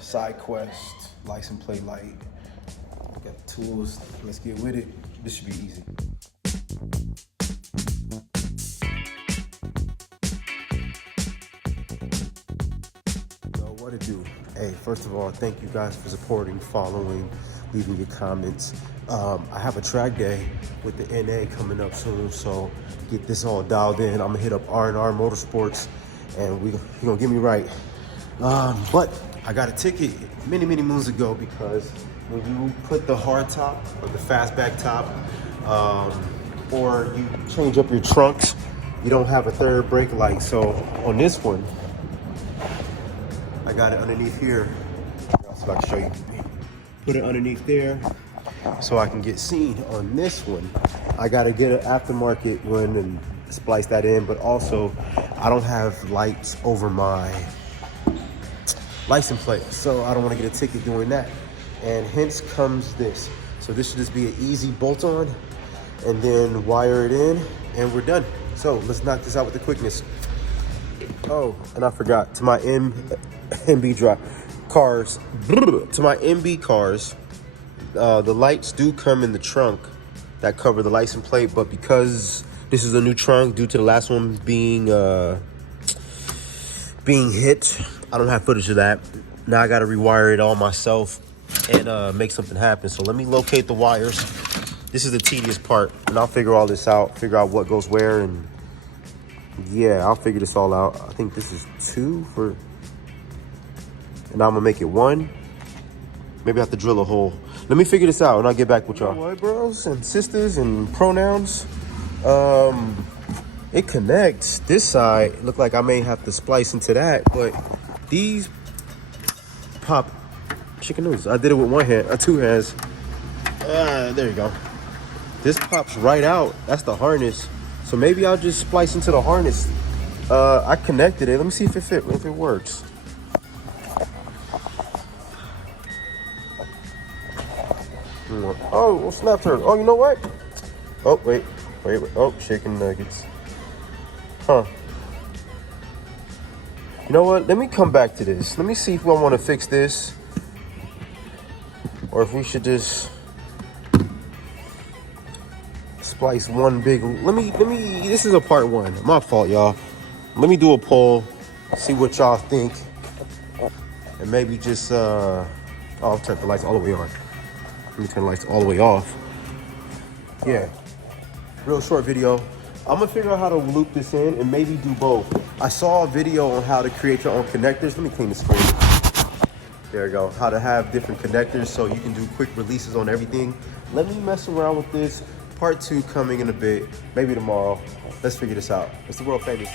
SideQuest license plate light. Got the tools. Let's get with it. This should be easy. What to do? Hey, first of all, thank you guys for supporting, following, leaving your comments. I have a track day with the NA coming up soon, so get this all dialed in. I'm gonna hit up R&R Motorsports, and you're gonna get me right. But I got a ticket many moons ago because when you put the hard top or the fastback top, or you change up your trunks, you don't have a third brake light. So on this one, I got it underneath here. So I can show you. Put it underneath there so I can get seen. On this one, I gotta get an aftermarket one and splice that in, but also I don't have lights over my license plate, so I don't want to get a ticket doing that. And hence comes this. So this should just be an easy bolt on and then wire it in and we're done. So let's knock this out with the quickness. Oh, and I forgot, to my MB drive cars, to my MB cars, the lights do come in the trunk that cover the license plate, but because this is a new trunk due to the last one being hit, I don't have footage of that. Now I got to rewire it all myself and make something happen. So let me locate the wires. This is the tedious part, and I'll figure all this out, figure out what goes where, and yeah, I'll figure this all out. I think this is 2 for, and I'm gonna make it 1. Maybe I have to drill a hole. Let me figure this out and I'll get back with y'all. You know what, bros and sisters and pronouns? It connects. This side, look like I may have to splice into that, but these pop chicken noodles. I did it with one hand, 2 hands. There you go. This pops right out. That's the harness. So maybe I'll just splice into the harness. I connected it. Let me see if it works. Oh, well, snap turtle. Oh, you know what? Oh, wait. Oh, chicken nuggets. Huh. You know what? Let me come back to this. Let me see if I want to fix this, or if we should just splice one big. Let me. This is a part 1. My fault, y'all. Let me do a poll. See what y'all think, and maybe just. I'll turn the lights all the way on. Let me turn the lights all the way off. Yeah, real short video. I'm gonna figure out how to loop this in and maybe do both. I saw a video on how to create your own connectors. Let me clean the screen. There we go. How to have different connectors so you can do quick releases on everything. Let me mess around with this. Part 2 coming in a bit, maybe tomorrow. Let's figure this out. It's the world famous.